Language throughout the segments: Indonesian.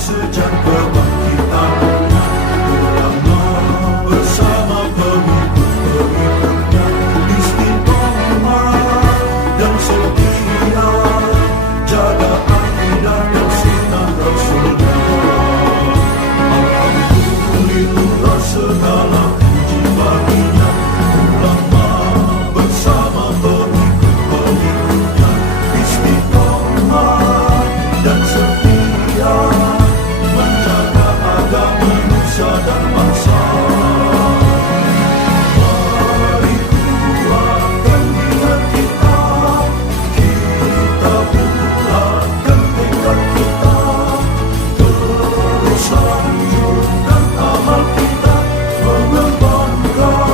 sejak kebangkitan ulama bersama pengikut-pengikutnya istiqomah dan setia jaga akidah dan sunnah Rasulullah. Alhamdulillah segala puji baginya ulama bersama pengikut-pengikutnya istiqomah dan setia menjaga agama nusa dan bangsa. Mari kuatkan niat kita, kita bulatkan tekad kita, terus lanjutkan amal kita, mengembangkan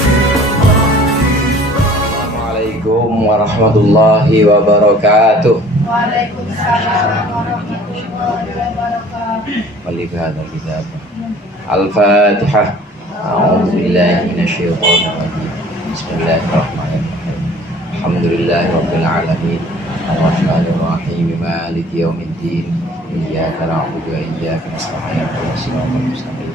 hikmah kita. Assalamualaikum warahmatullahi wabarakatuh. Waalaikumsalam warahmatullahi wabarakatuh. Walibah al-kitab Al-Fatihah. A'udzubillahi minasyaitonir rajim. Bismillahirrahmanirrahim. Alhamdulillahi rabbil alamin. Arrahmanir rahim. Maliki yaumiddin. Iyyaka na'budu wa iyyaka nasta'in. Ihdinas siratal mustaqim.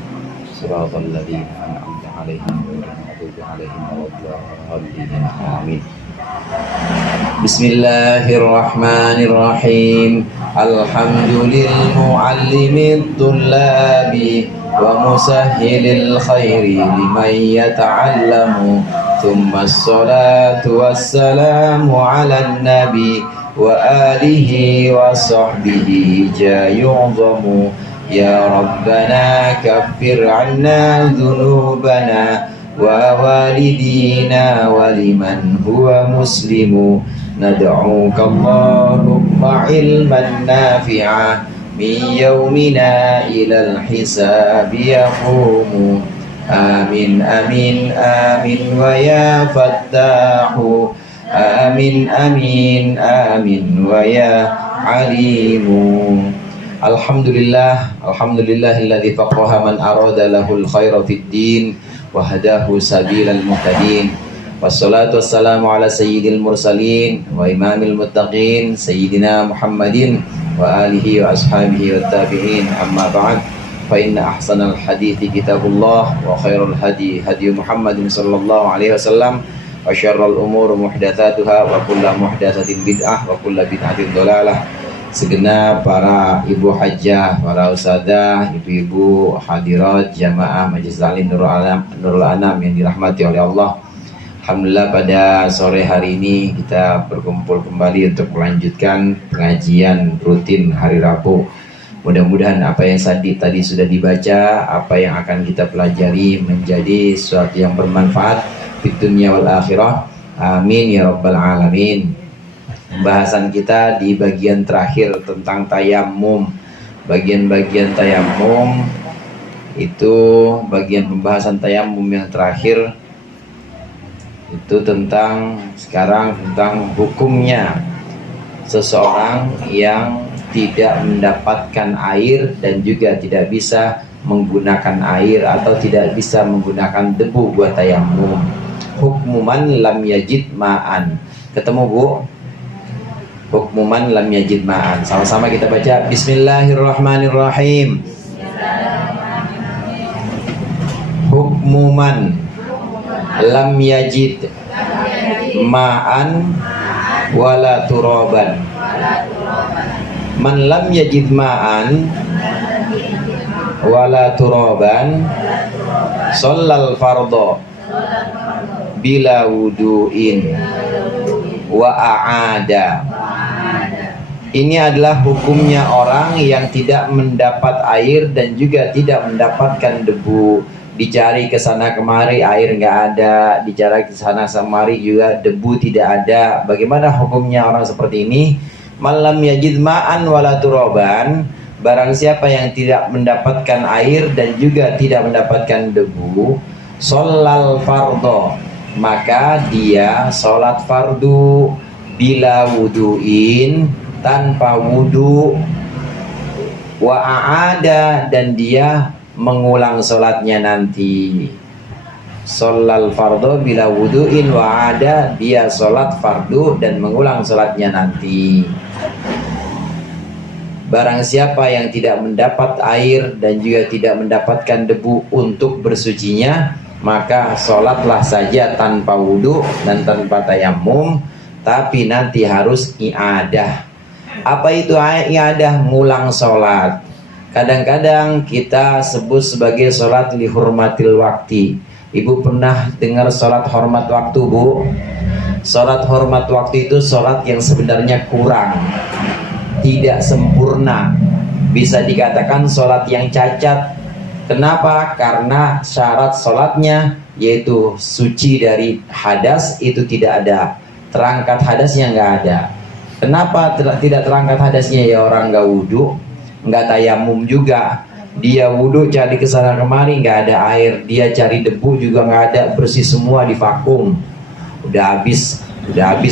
Siratal ladzina an'amta 'alaihim ghairil maghdubi 'alaihim waladdallin. Amin. Bismillahirrahmanirrahim. Alhamdulil muallimid tullabi wa musahhilil khairi liman yata'allamu. Thumma as-salatu wassalamu 'alan nabi wa alihi wa sahbihi jayu'zamu. Ya Rabbana kaffir 'anna dhunubana wa walidina wa liman huwa muslimu. Nad'uka Allahumma ilman nafi'a min yawmina ilal hisabi yaqumu. Amin amin amin wa ya fattahu. Amin amin amin wa ya alimu. Alhamdulillah, alhamdulillahilladzi faqaha man arada lahul khaira fid din wa hadahu sabilal muhtadin. Wassalatu wassalamu ala sayyidil mursalin wa imamil muttaqin sayyidina Muhammadin wa alihi wa ashabihi wat tabi'in. Amma ba'd, fa inna ahsanal hadithi kitabullah wa khairul hadi hadi Muhammadin sallallahu alaihi wasallam wa syarrul umur muhdatsatuha wa kullu muhdatsatin bid'ah wa kullu bid'atin dhalalah. Segenap para ibu hajjah, para usadah, ibu-ibu hadirat jamaah Majelis Taklim Nurul Anam yang dirahmati oleh Allah. Alhamdulillah pada sore hari ini kita berkumpul kembali untuk melanjutkan pengajian rutin hari Rabu. Mudah-mudahan apa yang tadi sudah dibaca, apa yang akan kita pelajari menjadi sesuatu yang bermanfaat di dunia wal akhirah. Amin ya rabbal alamin. Pembahasan kita di bagian terakhir tentang tayamum. Bagian-bagian tayamum itu bagian pembahasan tayamum yang terakhir itu sekarang tentang hukumnya seseorang yang tidak mendapatkan air dan juga tidak bisa menggunakan air atau tidak bisa menggunakan debu buat tayamum. Hukmuman lam yajid ma'an. Ketemu Bu? Hukmuman lam yajid ma'an. Sama-sama kita baca Bismillahirrahmanirrahim. Hukmuman lam yajid ma'an wala turaban. Man lam yajid ma'an wala turaban shallal fardhu bila wudu'in wa a'ada. Ini adalah hukumnya orang yang tidak mendapat air dan juga tidak mendapatkan debu. Dicari ke sana kemari air nggak ada, dicari ke sana kemari juga debu tidak ada. Bagaimana hukumnya orang seperti ini? Malam yajid ma'an wala turaban. Barang siapa yang tidak mendapatkan air dan juga tidak mendapatkan debu, sholal fardhu, maka dia sholat fardu bila wudu'in, tanpa wudu, wa a'ada, dan dia mengulang sholatnya nanti. Sholal fardhu bila wudu'in wa a'ada, dia sholat fardu dan mengulang sholatnya nanti. Barang siapa yang tidak mendapat air dan juga tidak mendapatkan debu untuk bersucinya, maka sholatlah saja tanpa wudhu dan tanpa tayamum, tapi nanti harus i'adah. Apa itu i'adah? Ngulang sholat. Kadang-kadang kita sebut sebagai sholat lihurmatil wakti. Ibu pernah dengar sholat hormat waktu, Bu? Sholat hormat waktu itu sholat yang sebenarnya kurang, tidak sempurna, bisa dikatakan sholat yang cacat. Kenapa? Karena syarat sholatnya yaitu suci dari hadas itu tidak ada, terangkat hadasnya nggak ada. Kenapa tidak terangkat hadasnya? Ya orang nggak wudhu, nggak tayamum juga, dia wudhu cari kesana kemari nggak ada air, dia cari debu juga nggak ada, bersih semua di vakum, udah habis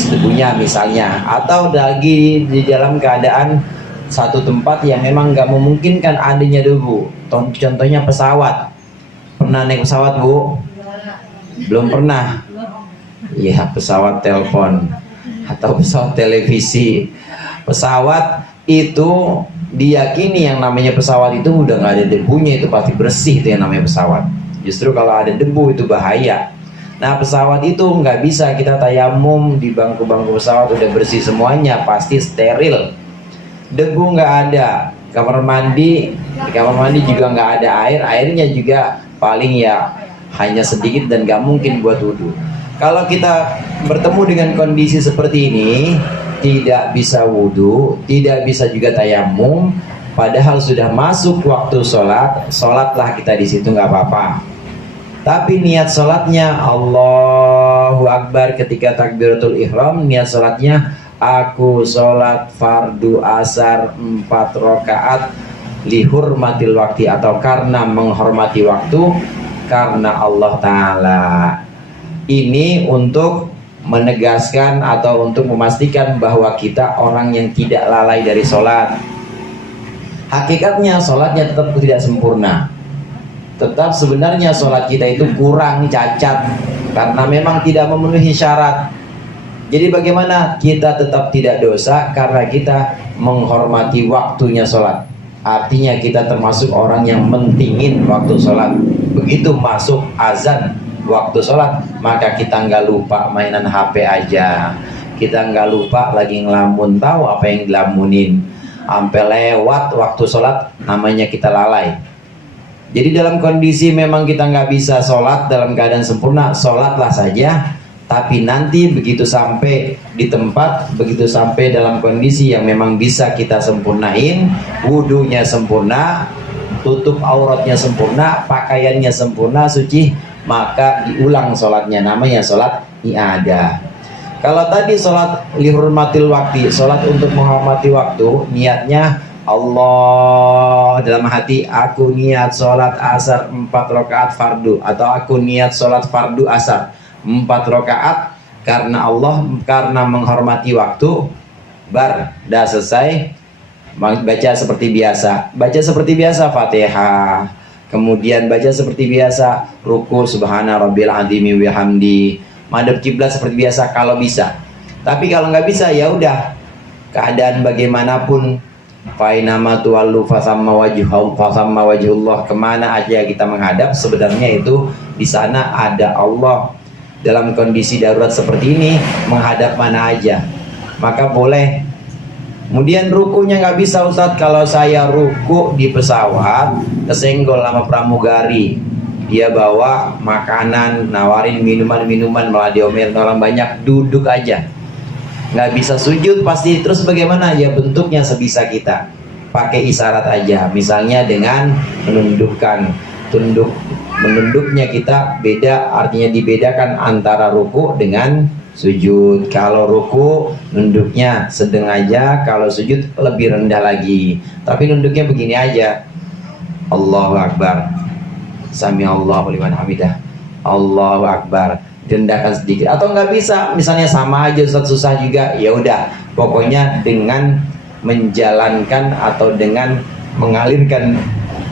debunya misalnya, atau lagi di dalam keadaan satu tempat yang memang nggak memungkinkan adanya debu. Contohnya pesawat. Pernah naik pesawat, Bu? Belum pernah. Iya, pesawat telepon atau pesawat televisi. Pesawat itu diyakini yang namanya pesawat itu udah nggak ada debunya, itu pasti bersih, itu yang namanya pesawat. Justru kalau ada debu itu bahaya. Nah, pesawat itu nggak bisa kita tayamum, di bangku-bangku pesawat udah bersih semuanya, pasti steril. Debu nggak ada, di kamar mandi juga nggak ada air, airnya juga paling ya hanya sedikit dan nggak mungkin buat wudhu. Kalau kita bertemu dengan kondisi seperti ini, tidak bisa wudhu, tidak bisa juga tayamum, padahal sudah masuk waktu sholat, sholatlah kita di situ nggak apa-apa. Tapi niat sholatnya Allahu Akbar ketika takbiratul ihram, niat sholatnya aku sholat fardu asar 4 rakaat lihurmatil waktu, atau karena menghormati waktu, karena Allah Ta'ala. Ini untuk menegaskan atau untuk memastikan bahwa kita orang yang tidak lalai dari sholat. Hakikatnya sholatnya tetap tidak sempurna, tetap sebenarnya sholat kita itu kurang, cacat, karena memang tidak memenuhi syarat. Jadi bagaimana kita tetap tidak dosa? Karena kita menghormati waktunya sholat. Artinya kita termasuk orang yang mentingin waktu sholat. Begitu masuk azan waktu sholat, maka kita nggak lupa mainan HP aja, kita nggak lupa lagi ngelamun, tahu apa yang dilamunin, sampai lewat waktu sholat, namanya kita lalai. Jadi dalam kondisi memang kita nggak bisa sholat dalam keadaan sempurna, sholatlah saja. Tapi nanti begitu sampai di tempat, begitu sampai dalam kondisi yang memang bisa kita sempurnain, wudhunya sempurna, tutup auratnya sempurna, pakaiannya sempurna, suci, maka diulang sholatnya, namanya sholat i'adah. Kalau tadi sholat lihurmatil waktu, sholat untuk menghormati waktu, niatnya Allah dalam hati, aku niat sholat asar 4 rakaat fardu, atau aku niat sholat fardu asar 4 rakaat karena Allah, karena menghormati waktu. Dah selesai, baca seperti biasa, Fatihah, kemudian baca seperti biasa ruku subhana rabbil azimi bihamdi, madhab kiblat seperti biasa kalau bisa. Tapi kalau nggak bisa ya udah, keadaan bagaimanapun, fainama tuwallu fasamma wajhullah, kemana aja kita menghadap, sebenarnya itu di sana ada Allah. Dalam kondisi darurat seperti ini, menghadap mana aja maka boleh. Kemudian rukunya nggak bisa, Ustadz, kalau saya ruku di pesawat kesenggol sama pramugari, dia bawa makanan, nawarin minuman, malah diomelin orang banyak, duduk aja, nggak bisa sujud pasti. Terus bagaimana? Ya bentuknya sebisa kita, pakai isyarat aja, misalnya dengan menunduknya kita beda, artinya dibedakan antara ruku dengan sujud. Kalau ruku nunduknya sedang aja, kalau sujud lebih rendah lagi, tapi nunduknya begini aja, Allahu Akbar, Sami Allahu liman hamidah, Allahu Akbar, direndahkan sedikit. Atau nggak bisa, misalnya sama aja Ustaz, susah juga, ya udah, pokoknya dengan menjalankan atau dengan mengalirkan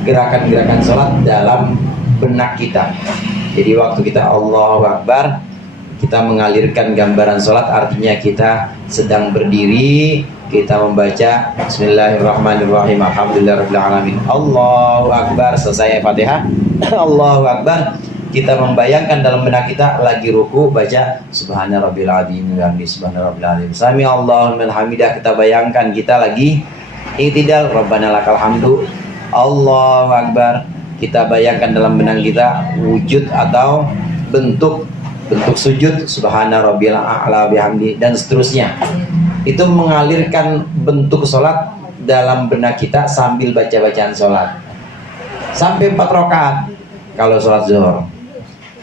gerakan-gerakan sholat dalam benak kita. Jadi waktu kita Allahu Akbar, kita mengalirkan gambaran sholat, artinya kita sedang berdiri, kita membaca Bismillahirrahmanirrahim, Alhamdulillahirabbil alamin, Allahu Akbar, selesai Fatihah. Allahu Akbar, kita membayangkan dalam benak kita lagi ruku baca Subhana rabbil azim wa bihamdihi subhana rabbil azim, Sami Allahu liman hamidah, kita bayangkan kita lagi i'tidal, Rabbana lakal hamdu, Allahu Akbar, kita bayangkan dalam benak kita wujud atau bentuk sujud Subhana rabbil a'la bihamdi dan seterusnya. Itu mengalirkan bentuk sholat dalam benak kita sambil baca bacaan sholat sampai 4 rakaat kalau sholat zuhur,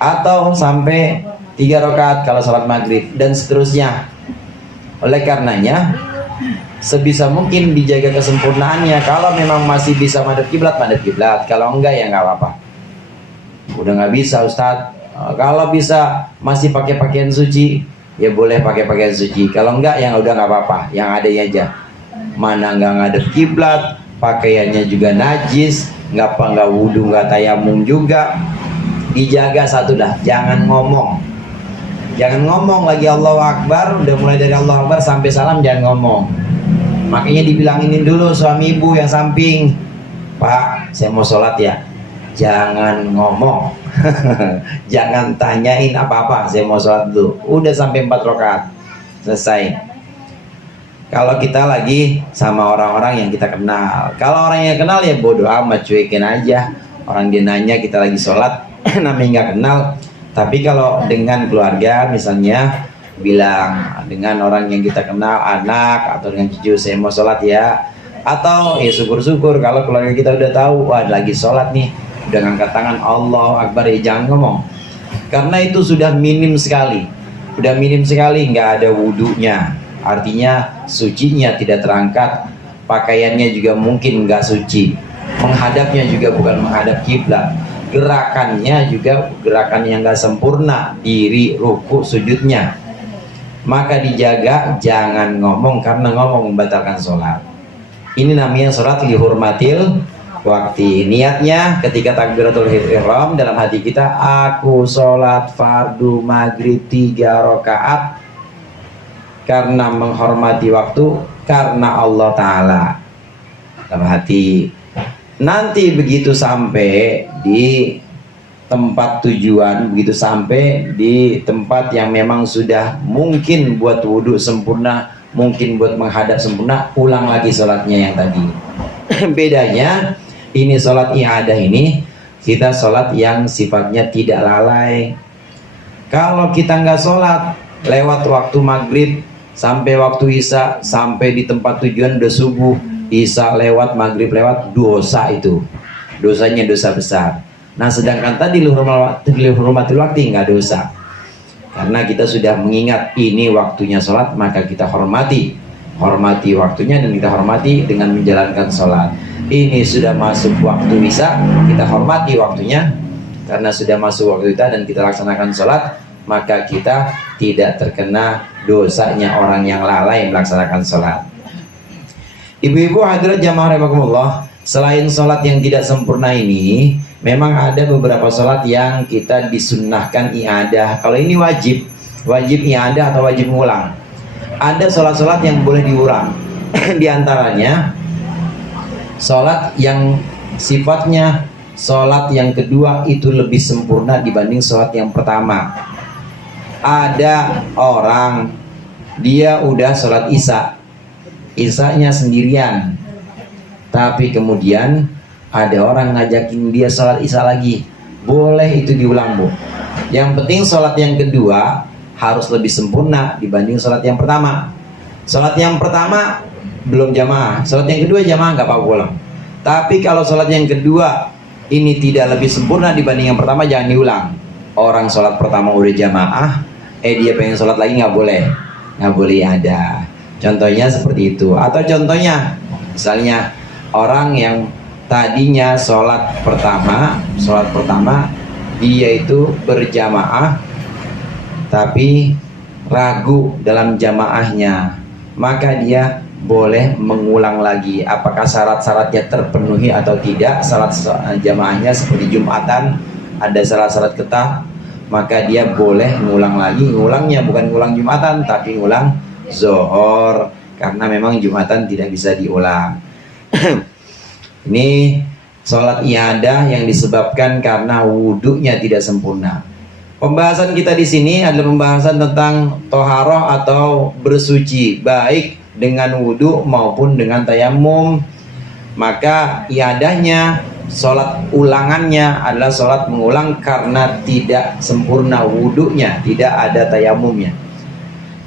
atau sampai 3 rakaat kalau sholat maghrib dan seterusnya. Oleh karenanya sebisa mungkin dijaga kesempurnaannya. Kalau memang masih bisa madhab kiblat, kalau enggak ya nggak apa-apa. Udah nggak bisa Ustadz, kalau bisa masih pakai pakaian suci ya boleh pakai pakaian suci, kalau enggak ya udah nggak apa-apa, yang ada aja. Mana nggak ngadep kiblat, pakaiannya juga najis, nggak wudhu, nggak tayamum juga, dijaga satu dah, jangan ngomong lagi Allahu Akbar, udah mulai dari Allahu Akbar sampai salam jangan ngomong. Makanya dibilangin dulu suami ibu yang samping, Pak saya mau sholat ya, jangan ngomong. Jangan tanyain apa-apa, saya mau sholat dulu. Udah sampai 4 rakaat selesai. Kalau kita lagi sama orang-orang yang kita kenal, kalau orang yang kenal ya bodoh amat, cuekin aja. Orang dia nanya kita lagi sholat, namanya nggak kenal. Tapi kalau dengan keluarga misalnya, bilang dengan orang yang kita kenal, anak atau dengan cucu, saya mau sholat ya. Atau ya syukur-syukur kalau keluarga kita udah tahu, wah lagi sholat nih, udah ngangkat tangan Allahu Akbar, ya jangan ngomong. Karena itu sudah minim sekali, nggak ada wudunya, artinya sucinya tidak terangkat, pakaiannya juga mungkin nggak suci, menghadapnya juga bukan menghadap kiblat, gerakannya juga gerakan yang nggak sempurna, diri, ruku, sujudnya. Maka dijaga jangan ngomong, karena ngomong membatalkan sholat. Ini namanya sholat lihurmatil waktu. Niatnya ketika takbiratul ihram dalam hati kita, aku sholat fardu maghrib 3 rakaat karena menghormati waktu, karena Allah Ta'ala, dalam hati. Nanti begitu sampai di tempat tujuan, begitu sampai di tempat yang memang sudah mungkin buat wudhu sempurna, mungkin buat menghadap sempurna, ulang lagi sholatnya yang tadi. Bedanya ini sholat i'adah ini, kita sholat yang sifatnya tidak lalai. Kalau kita nggak sholat lewat waktu maghrib sampai waktu isya, sampai di tempat tujuan udah subuh, isya lewat, maghrib lewat, dosa itu, dosanya dosa besar. Nah sedangkan tadi lihurmatil waktu nggak dosa, karena kita sudah mengingat ini waktunya sholat, maka kita hormati waktunya, dan kita hormati dengan menjalankan sholat. Ini sudah masuk waktu isya, kita hormati waktunya, karena sudah masuk waktu isya dan kita laksanakan sholat, maka kita tidak terkena dosanya orang yang lalai melaksanakan sholat. Ibu-ibu hadirat jamaah rahimakumullah, selain sholat yang tidak sempurna ini, memang ada beberapa sholat yang kita disunnahkan i'adah. Kalau ini wajib i'adah atau wajib mengulang. Ada sholat-sholat yang boleh diulang. Di antaranya sholat yang sifatnya sholat yang kedua itu lebih sempurna dibanding sholat yang pertama. Ada orang dia udah sholat isya-nya sendirian, tapi kemudian ada orang ngajakin dia sholat isya lagi, boleh itu diulang bu. Yang penting sholat yang kedua harus lebih sempurna dibanding sholat yang pertama. Sholat yang pertama belum jamaah, sholat yang kedua jamaah nggak apa-apa pulang. Tapi kalau sholat yang kedua ini tidak lebih sempurna dibanding yang pertama, jangan diulang. Orang sholat pertama udah jamaah, dia pengen sholat lagi nggak boleh ada. Contohnya seperti itu. Atau contohnya misalnya orang yang tadinya sholat pertama dia itu berjamaah tapi ragu dalam jamaahnya, maka dia boleh mengulang lagi. Apakah syarat-syaratnya terpenuhi atau tidak, syarat jamaahnya seperti Jumatan ada syarat-syarat ketat, maka dia boleh mengulang lagi. Ngulangnya bukan ngulang Jumatan tapi ngulang Zuhur, karena memang Jumatan tidak bisa diulang. Ini sholat iadah yang disebabkan karena wudhunya tidak sempurna. Pembahasan kita di sini adalah pembahasan tentang toharoh atau bersuci, baik dengan wudhu maupun dengan tayamum. Maka iadahnya, sholat ulangannya adalah sholat mengulang karena tidak sempurna wudhunya, tidak ada tayamumnya.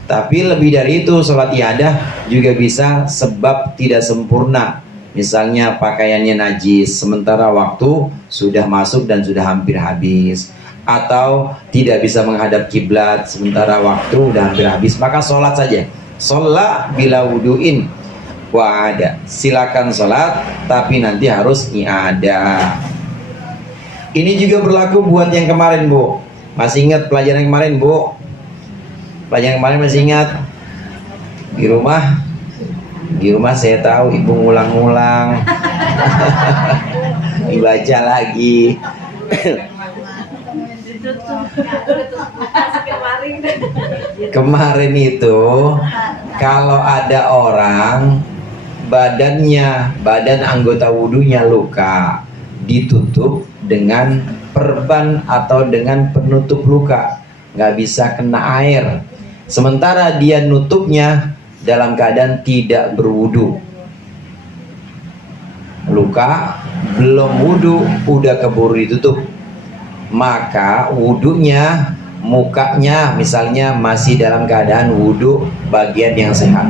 Tapi lebih dari itu, sholat iadah juga bisa sebab tidak sempurna. Misalnya pakaiannya najis, sementara waktu sudah masuk dan sudah hampir habis. Atau tidak bisa menghadap kiblat, sementara waktu sudah hampir habis. Maka sholat saja. Sholat bila wudu'in wa ada. Silakan sholat, tapi nanti harus i'adah. Ini juga berlaku buat yang kemarin, Bu. Masih ingat pelajaran yang kemarin, Bu? Pelajaran yang kemarin masih ingat? Di rumah saya tahu ibu ngulang-ngulang. Dibaca lagi. Kemarin itu kalau ada orang badan anggota wudhunya luka, ditutup dengan perban atau dengan penutup luka, nggak bisa kena air. Sementara dia nutupnya dalam keadaan tidak berwudu. Luka belum wudu udah keburu ditutup. Maka wudunya, mukanya misalnya masih dalam keadaan wudu bagian yang sehat,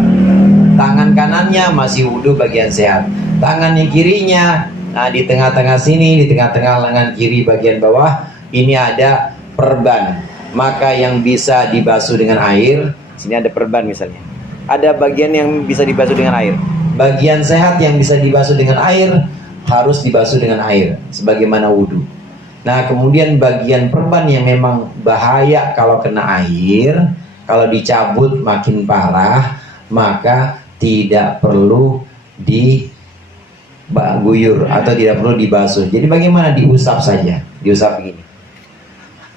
tangan kanannya masih wudu bagian sehat, tangan yang kirinya, nah di tengah-tengah sini, di tengah-tengah lengan kiri bagian bawah ini ada perban. Maka yang bisa dibasuh dengan air, sini ada perban misalnya, ada bagian yang bisa dibasuh dengan air. Bagian sehat yang bisa dibasuh dengan air harus dibasuh dengan air sebagaimana wudu. Nah, kemudian bagian perban yang memang bahaya kalau kena air, kalau dicabut makin parah, maka tidak perlu diguyur atau tidak perlu dibasuh. Jadi bagaimana? Diusap saja, diusap begini.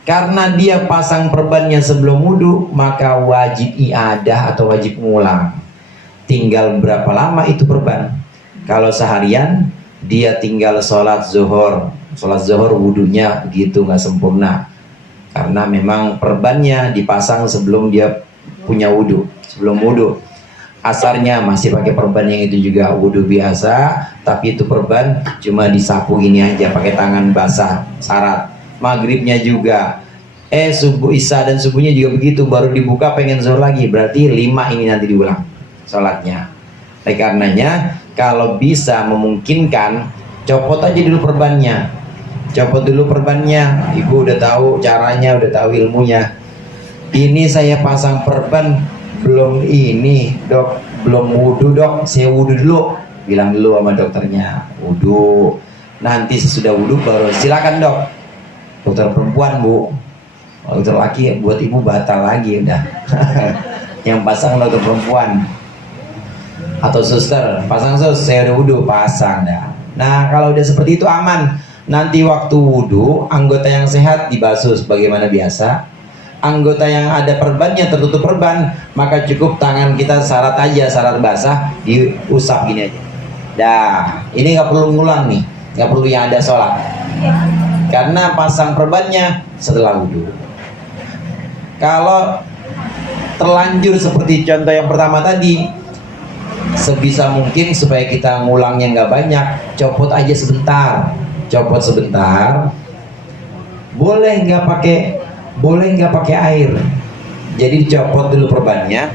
Karena dia pasang perbannya sebelum wudu, maka wajib iadah atau wajib ngulang. Tinggal berapa lama itu perban? Kalau seharian, dia tinggal sholat zuhur. Sholat zuhur wudunya begitu nggak sempurna, karena memang perbannya dipasang sebelum dia punya wudu, sebelum wudu. Asarnya masih pakai perban yang itu juga wudu biasa, tapi itu perban cuma disapu ini aja pakai tangan basah, syarat. Maghribnya juga, subuh isya dan subuhnya juga begitu, baru dibuka pengen zuhur lagi, berarti 5 ini nanti diulang sholatnya. Oleh karenanya kalau bisa memungkinkan, copot aja dulu perbannya. Copot dulu perbannya. Ibu udah tahu caranya, udah tahu ilmunya. Ini saya pasang perban belum ini, Dok, belum wudu, Dok. Saya wudu dulu. Bilang dulu sama dokternya, wudu. Nanti sesudah wudu baru silakan, Dok. Dokter perempuan, Bu. Dokter laki buat ibu batal lagi udah. Yang pasang dokter perempuan. Atau suster, pasang sus, saya udah wudu, pasang dah. Nah, kalau udah seperti itu aman. Nanti waktu wudu, anggota yang sehat dibasuh sebagaimana biasa. Anggota yang ada perbannya, tertutup perban, maka cukup tangan kita syarat aja, syarat basah, diusap gini aja. Dah, ini nggak perlu ngulang nih, nggak perlu yang ada sholat. Karena pasang perbannya setelah wudu. Kalau terlanjur seperti contoh yang pertama tadi, sebisa mungkin supaya kita ngulangnya nggak banyak, copot aja sebentar. Copot sebentar, boleh nggak pakai air. Jadi copot dulu perbannya,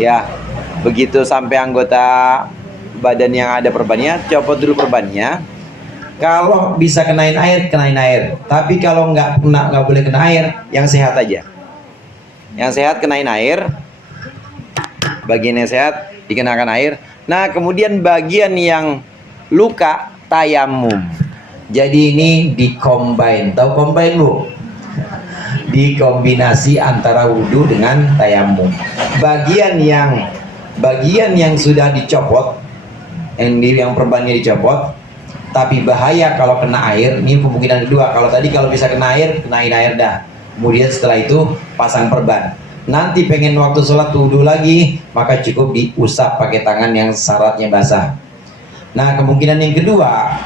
ya. Begitu sampai anggota badan yang ada perbannya, copot dulu perbannya. Kalau bisa kenain air, kenain air. Tapi kalau nggak boleh kena air, yang sehat aja. Yang sehat kenain air. Bagian yang sehat dikenakan air. Nah, kemudian bagian yang luka, tayamum. Jadi ini dikombin, tahu combine, Bu? Dikombinasi antara wudhu dengan tayamum. Bagian yang sudah dicopot, yang perbannya dicopot, tapi bahaya kalau kena air. Ini kemungkinan kedua. Kalau tadi kalau bisa kena air, kenain air dah. Kemudian setelah itu pasang perban. nanti pengen waktu sholat wudhu lagi, maka cukup diusap pakai tangan yang syaratnya basah. Nah, kemungkinan yang kedua,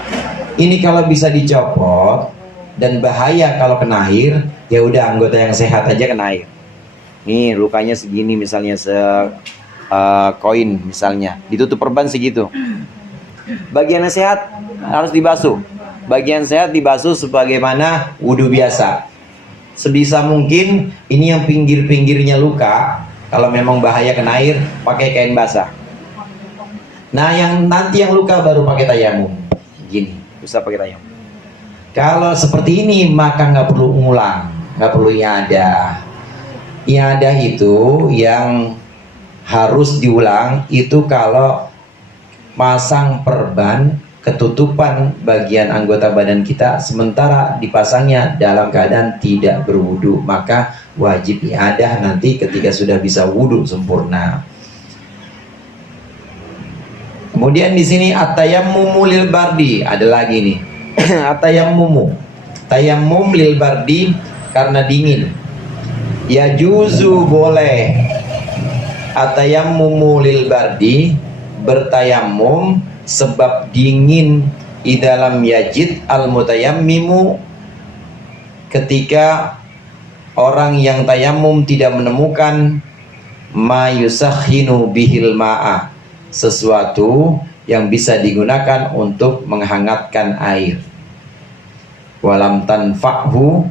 ini kalau bisa dicopot dan bahaya kalau kena air, ya udah anggota yang sehat aja kena air. Nih lukanya segini misalnya, koin misalnya, ditutup perban segitu. Bagian yang sehat harus dibasuh. Bagian sehat dibasuh sebagaimana wudhu biasa. Sebisa mungkin ini yang pinggir-pinggirnya luka, kalau memang bahaya kena air, pakai kain basah. Nah, yang nanti yang luka baru pakai tayamum. Gini, bisa pakai tayamum. Kalau seperti ini maka nggak perlu ngulang, nggak perlu iadah. Iadah itu yang harus diulang itu kalau pasang perban ketutupan bagian anggota badan kita sementara dipasangnya dalam keadaan tidak berwudu, maka wajib iadah nanti ketika sudah bisa wudu sempurna. Kemudian di sini at-tayammumu lil bardi, ada lagi nih. At-tayammumu, tayammum lil bardi karena dingin. Ya juzu boleh at-tayammumu lil bardi, bertayamum sebab dingin di dalam yajid al-mutayammimu, ketika orang yang tayamum tidak menemukan ma yusakhinu bihil ma'a, sesuatu yang bisa digunakan untuk menghangatkan air. Walam tanfa'hu,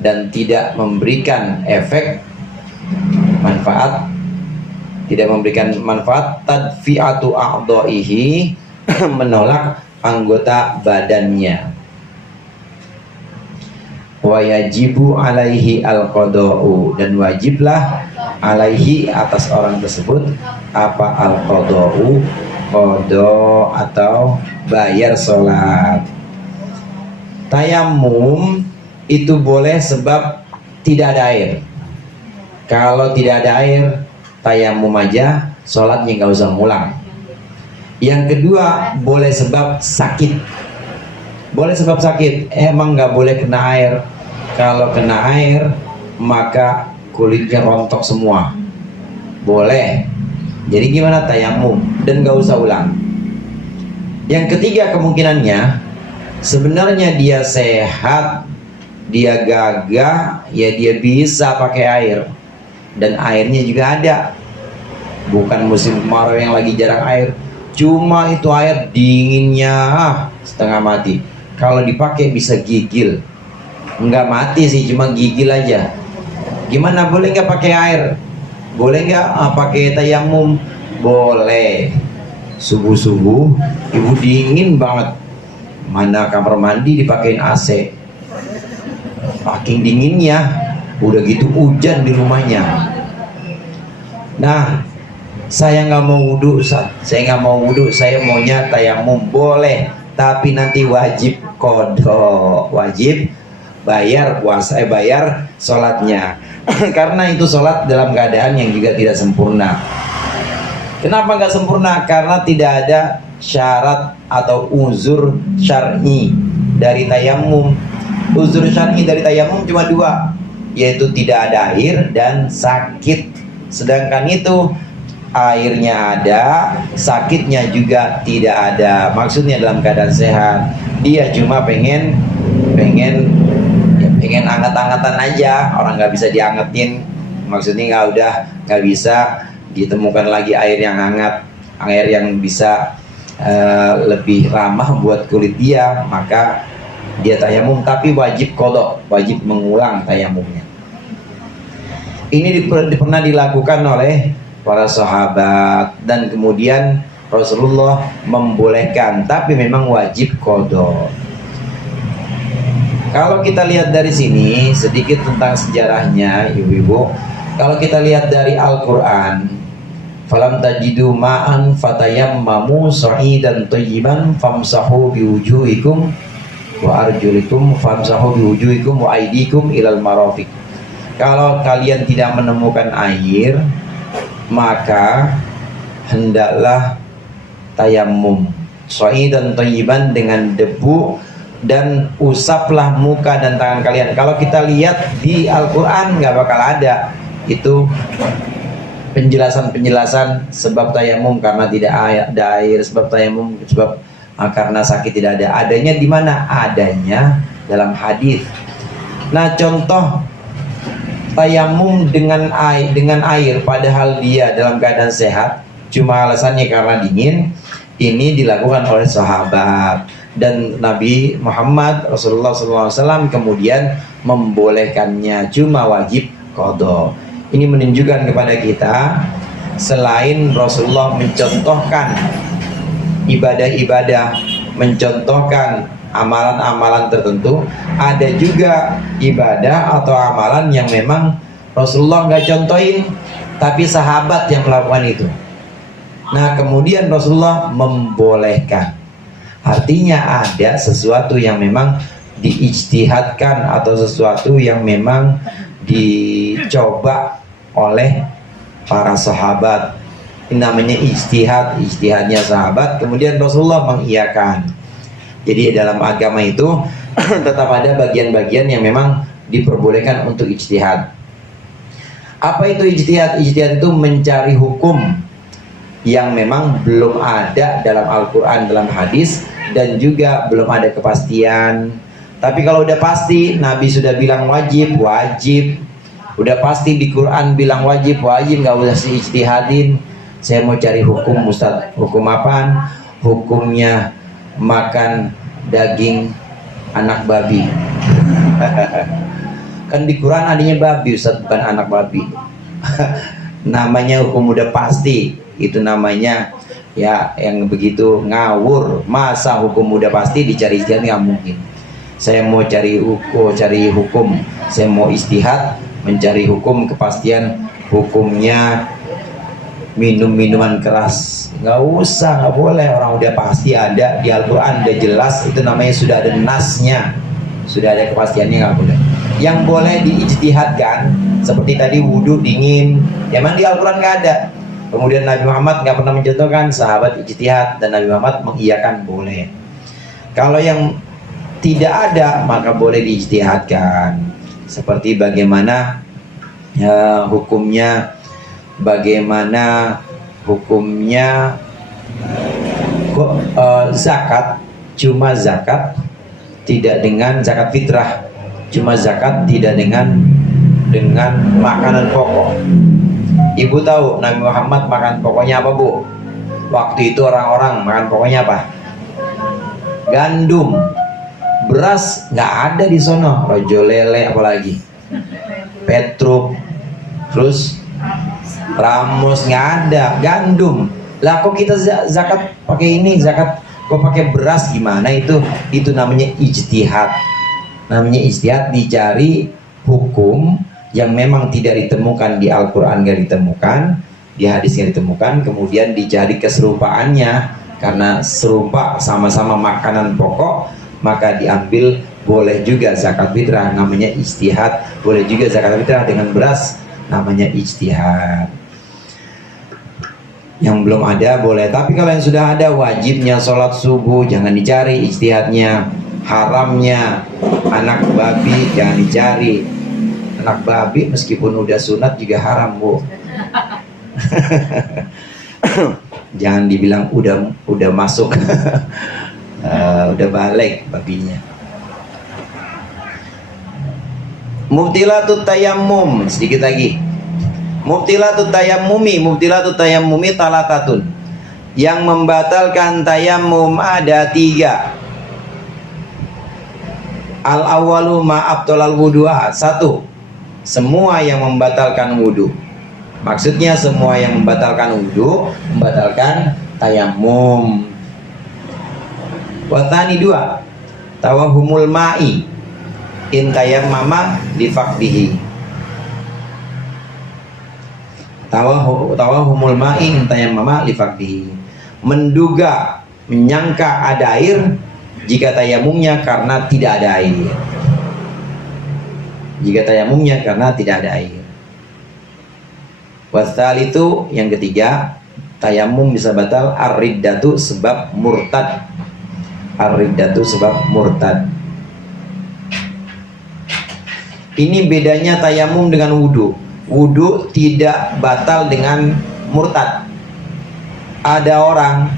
dan tidak memberikan efek manfaat, tidak memberikan manfaat tadfi'atu a'dha'ihi, menolak anggota badannya. Wa yajibu alaihi al-qada'u, dan wajiblah alaihi atas orang tersebut apa al-qada'u, qada atau bayar sholat. Tayamum itu boleh sebab tidak ada air. Kalau tidak ada air, tayamum aja, sholatnya nggak usah ngulang. Yang kedua, boleh sebab sakit. Boleh sebab sakit, emang nggak boleh kena air. Kalau kena air, maka kulitnya rontok semua. Boleh. Jadi gimana tayamum? Dan nggak usah ulang. Yang ketiga kemungkinannya, sebenarnya dia sehat, dia gagah, ya dia bisa pakai air. Dan airnya juga ada. Bukan musim kemarau yang lagi jarang air, cuma itu air dinginnya setengah mati. Kalau dipakai bisa gigil. Enggak mati sih, cuma gigil aja. Gimana, boleh nggak pakai air? Boleh nggak pakai tayamum? Boleh. Subuh-subuh ibu dingin banget, mana kamar mandi dipakein AC, saking dinginnya. Udah gitu hujan di rumahnya. Nah, saya nggak mau wudhu, saya nggak mau wudhu, saya maunya tayamum. Boleh, tapi nanti wajib qada, wajib bayar puasa, bayar sholatnya. Karena itu sholat dalam keadaan yang juga tidak sempurna. Kenapa nggak sempurna? Karena tidak ada syarat atau uzur syar'i dari tayamum. Uzur syar'i dari tayamum cuma dua, yaitu tidak ada air dan sakit. Sedangkan itu airnya ada, sakitnya juga tidak ada. Maksudnya dalam keadaan sehat. Dia cuma pengen anget-angetan aja. Orang nggak bisa diangetin. Maksudnya nggak bisa ditemukan lagi air yang hangat, air yang bisa lebih ramah buat kulit dia, maka dia tayamum, tapi wajib qada, wajib mengulang tayamumnya. Ini pernah dilakukan oleh para sahabat dan kemudian Rasulullah membolehkan, tapi memang wajib qada. Kalau kita lihat dari sini sedikit tentang sejarahnya, ibu-ibu. Kalau kita lihat dari Al-Qur'an, falam tajidu ma'an fatayammamu sa'idan thayyiban famsahu biwujuhikum wa arjulikum famsahu biwujuhikum wa aydikum ilal marafiq. Kalau kalian tidak menemukan air, maka hendaklah tayamum sa'idan thayyiban, dengan debu, dan usaplah muka dan tangan kalian. Kalau kita lihat di Al-Quran nggak bakal ada itu penjelasan sebab tayamum karena tidak ada air, sebab tayamum karena sakit tidak ada. Adanya di mana? Adanya dalam hadis. Nah, contoh tayamum dengan air padahal dia dalam keadaan sehat, cuma alasannya karena dingin, ini dilakukan oleh sahabat dan Nabi Muhammad Rasulullah SAW kemudian membolehkannya, cuma wajib qadha. Ini menunjukkan kepada kita selain Rasulullah mencontohkan ibadah-ibadah, mencontohkan amalan-amalan tertentu, ada juga ibadah atau amalan yang memang Rasulullah nggak contohin, tapi sahabat yang melakukan itu. Nah, kemudian Rasulullah membolehkan. Artinya ada sesuatu yang memang diijtihadkan atau sesuatu yang memang dicoba oleh para sahabat. Ini namanya ijtihadnya sahabat, kemudian Rasulullah mengiyakan. Jadi dalam agama itu tetap ada bagian-bagian yang memang diperbolehkan untuk ijtihad. Apa itu ijtihad? Ijtihad itu mencari hukum yang memang belum ada dalam Al-Quran, dalam hadis, dan juga belum ada kepastian. Tapi kalau udah pasti, Nabi sudah bilang wajib, wajib. Udah pasti di Quran bilang wajib, wajib, nggak usah diijtihadin. Saya mau cari hukum, Ustaz. Hukum apaan? Hukumnya makan daging anak babi. Kan di Quran adanya babi, Ustaz, bukan anak babi. Namanya hukum udah pasti. Itu namanya ya yang begitu ngawur. Masa hukum udah pasti dicari ijtihad? Nggak mungkin. Saya mau cari hukum, saya mau istihad, mencari hukum, kepastian hukumnya minum minuman keras, nggak usah, nggak boleh. Orang udah pasti ada di Al-Quran, udah jelas, itu namanya sudah ada nasnya, sudah ada kepastiannya, nggak boleh. Yang boleh diijtihadkan seperti tadi wudhu dingin, emang di Al-Quran nggak ada. Kemudian Nabi Muhammad nggak pernah mencontohkan, sahabat ijtihad dan Nabi Muhammad mengiyakan, boleh. Kalau yang tidak ada maka boleh diijtihadkan. Seperti bagaimana hukumnya zakat, cuma zakat tidak dengan zakat fitrah, cuma zakat tidak dengan makanan pokok. Ibu tahu Nabi Muhammad makan pokoknya apa, Bu? Waktu itu orang-orang makan pokoknya apa? Gandum. Beras nggak ada di sono, rojo lele apalagi, petruk, terus ramos nggak ada, gandum. Lah kok kita zakat pakai ini, zakat kok pakai beras, gimana itu? Itu namanya ijtihad. Namanya ijtihad, dicari hukum yang memang tidak ditemukan di Al-Quran, nggak ditemukan, di hadis nggak ditemukan, kemudian dicari keserupaannya. Karena serupa, sama-sama makanan pokok, maka diambil. Boleh juga zakat fitrah, namanya ijtihad. Boleh juga zakat fitrah dengan beras, namanya ijtihad. Yang belum ada boleh, tapi kalau yang sudah ada, wajibnya sholat subuh jangan dicari ijtihadnya. Haramnya anak babi jangan dicari. Anak babi meskipun udah sunat juga haram, Bu. Jangan dibilang udah masuk. Udah balik babinya. Mubtilatut tayammum, sedikit lagi. Mubtilatut tayammumi talatatun. Yang membatalkan tayammum ada 3. Al awalu ma'abtolal wudu'a. 1. Semua yang membatalkan wudu. Maksudnya semua yang membatalkan wudu, membatalkan tayammum. Watani 2. Tawahumul ma'i in tayammama li faqdihi. Tawahumul ma'i in tayammama li faqdihi. Menduga, menyangka ada air jika tayamumnya karena tidak ada air. Jika tayamumnya karena tidak ada air. Wasal itu yang ketiga, tayamum bisa batal ar-riddatu sebab murtad. Ar-riddatu sebab murtad. Ini bedanya tayamum dengan wudu. wudu tidak batal dengan murtad. Ada orang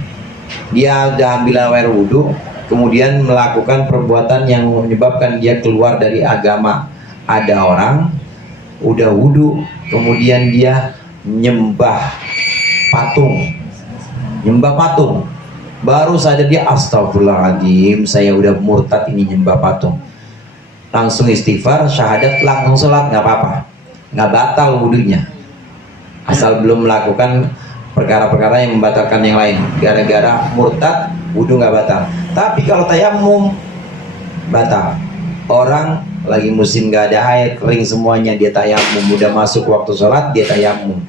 dia udah ambil air wudu, kemudian melakukan perbuatan yang menyebabkan dia keluar dari agama. Ada orang udah wudu, kemudian dia nyembah patung, baru sadar dia, astagfirullahaladzim, saya udah murtad ini nyembah patung. Langsung istighfar, syahadat, langsung sholat, nggak apa-apa, nggak batal wudunya, asal belum melakukan perkara-perkara yang membatalkan yang lain. Gara-gara murtad wudu nggak batal. Tapi kalau tayamum batal. Orang lagi musim nggak ada air, kering semuanya, dia tayamum. Udah masuk waktu sholat, dia tayamum.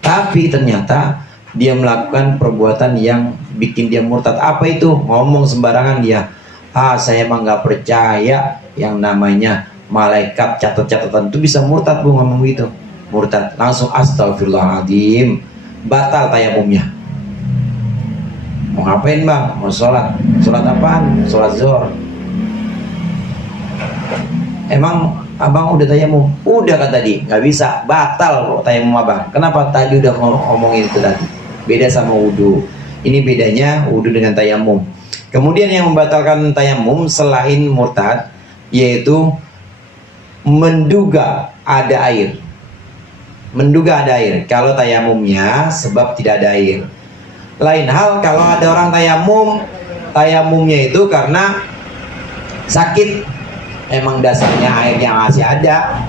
Tapi ternyata dia melakukan perbuatan yang bikin dia murtad. Apa itu? Ngomong sembarangan dia. Saya emang nggak percaya yang namanya malaikat catat-catatan itu bisa murtad, Bu, ngomong gitu. Murtad, langsung astagfirullahaladzim, batal tayamumnya. Mau ngapain, Bang? Mau sholat. Sholat apaan? Sholat zuhur. Emang abang udah tayamum? Udah, kan tadi nggak bisa, batal tayamum abang. Kenapa? Tadi udah ngomongin itu tadi. Beda sama wudu. Ini bedanya wudu dengan tayamum. Kemudian yang membatalkan tayamum selain murtad, yaitu menduga ada air. Menduga ada air. Kalau tayamumnya sebab tidak ada air. Lain hal kalau ada orang tayamumnya itu karena sakit. Emang dasarnya airnya masih ada,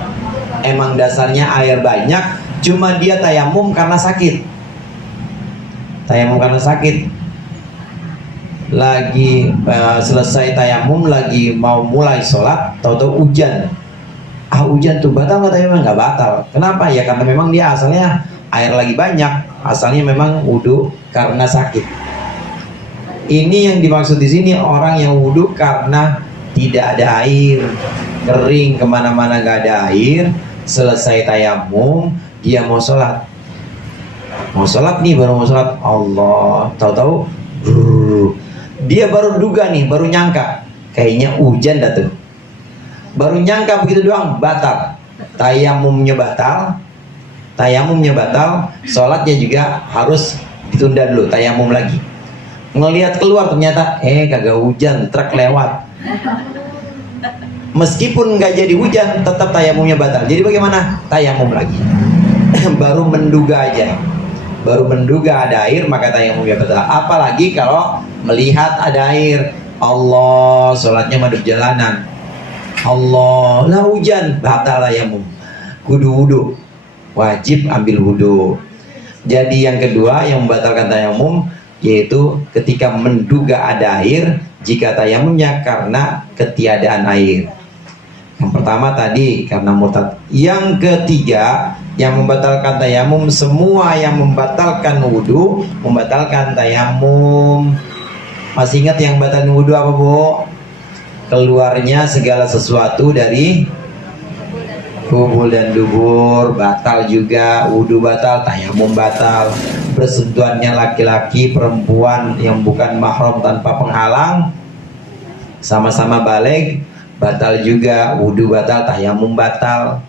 emang dasarnya air banyak, cuma dia tayamum karena sakit. Tayamum karena sakit. Lagi selesai tayamum, lagi mau mulai sholat, tahu-tahu hujan. Hujan tuh batal nggak tayamum? Nggak batal. Kenapa? Ya karena memang dia asalnya air lagi banyak, asalnya memang wudu karena sakit. Ini yang dimaksud di sini, orang yang wudu karena tidak ada air, kering kemana-mana nggak ada air, selesai tayamum dia mau sholat. Mau sholat nih, baru mau sholat, Allah, tahu-tahu dia baru duga nih, baru nyangka kayaknya hujan dah tuh. Baru nyangka begitu doang, batal. Tayamumnya batal, sholatnya juga harus ditunda dulu, tayamum lagi. Ngelihat keluar ternyata kagak hujan, truk lewat. Meskipun nggak jadi hujan, tetap tayamumnya batal. Jadi bagaimana? Tayamum lagi. Baru menduga aja, baru menduga ada air, maka tayamumnya batal. Apalagi kalau melihat ada air, Allah, sholatnya madep jalanan, Allah, lah hujan, batal tayamum. Kudu wudu, wajib ambil wudu. Jadi yang kedua yang membatalkan tayamum yaitu ketika menduga ada air, jika tayamumnya karena ketiadaan air. Yang pertama tadi karena murtad. Yang ketiga yang membatalkan tayamum, semua yang membatalkan wudu membatalkan tayamum. Masih ingat yang batalkan wudu apa, Bu? Keluarnya segala sesuatu dari kubul dan dubur, batal juga, wudu batal, tayamum batal. Bersentuhannya laki-laki perempuan yang bukan mahram tanpa penghalang, sama-sama balik, batal juga, wudu batal, tayamum batal.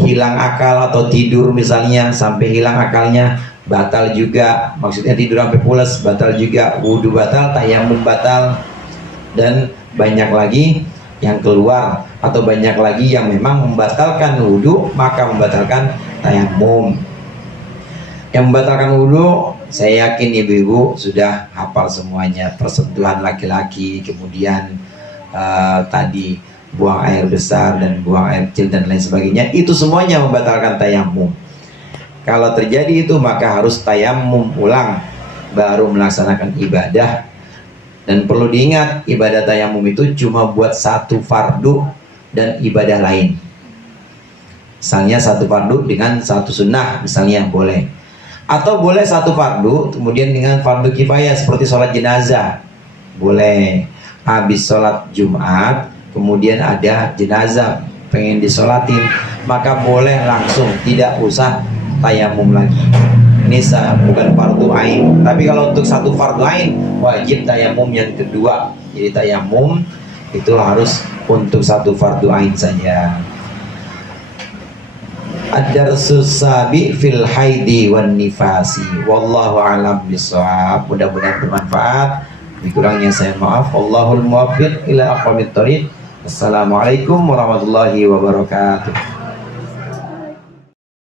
Hilang akal atau tidur misalnya sampai hilang akalnya, batal juga, maksudnya tidur sampai pulas, batal juga, wudu batal, tayamum batal. Dan banyak lagi yang keluar atau banyak lagi yang memang membatalkan wudu, maka membatalkan tayamum. Yang membatalkan wudu, saya yakin ibu-ibu sudah hafal semuanya. Persentuhan laki-laki, kemudian tadi buang air besar dan buang air kecil dan lain sebagainya, itu semuanya membatalkan tayamum. Kalau terjadi itu maka harus tayamum ulang baru melaksanakan ibadah. Dan perlu diingat, ibadah tayamum itu cuma buat satu fardu dan ibadah lain. Misalnya satu fardu dengan satu sunnah, misalnya boleh. Atau boleh satu fardu kemudian dengan fardu kifayah seperti sholat jenazah, boleh. Habis sholat Jumat kemudian ada jenazah pengen disolatin, maka boleh langsung, tidak usah tayamum lagi. Ini bukan fardu ain. Tapi kalau untuk satu fardu ain wajib tayamum yang kedua. Jadi tayamum itu harus untuk satu fardu ain saja. ad-darsus sabi fil haidi wan nifasi. Wallahu a'lam bishawab. Mudah-mudahan bermanfaat. Kurangnya saya maaf. Allahul muwaffiq ila aqwamit thoriq. Assalamualaikum warahmatullahi wabarakatuh.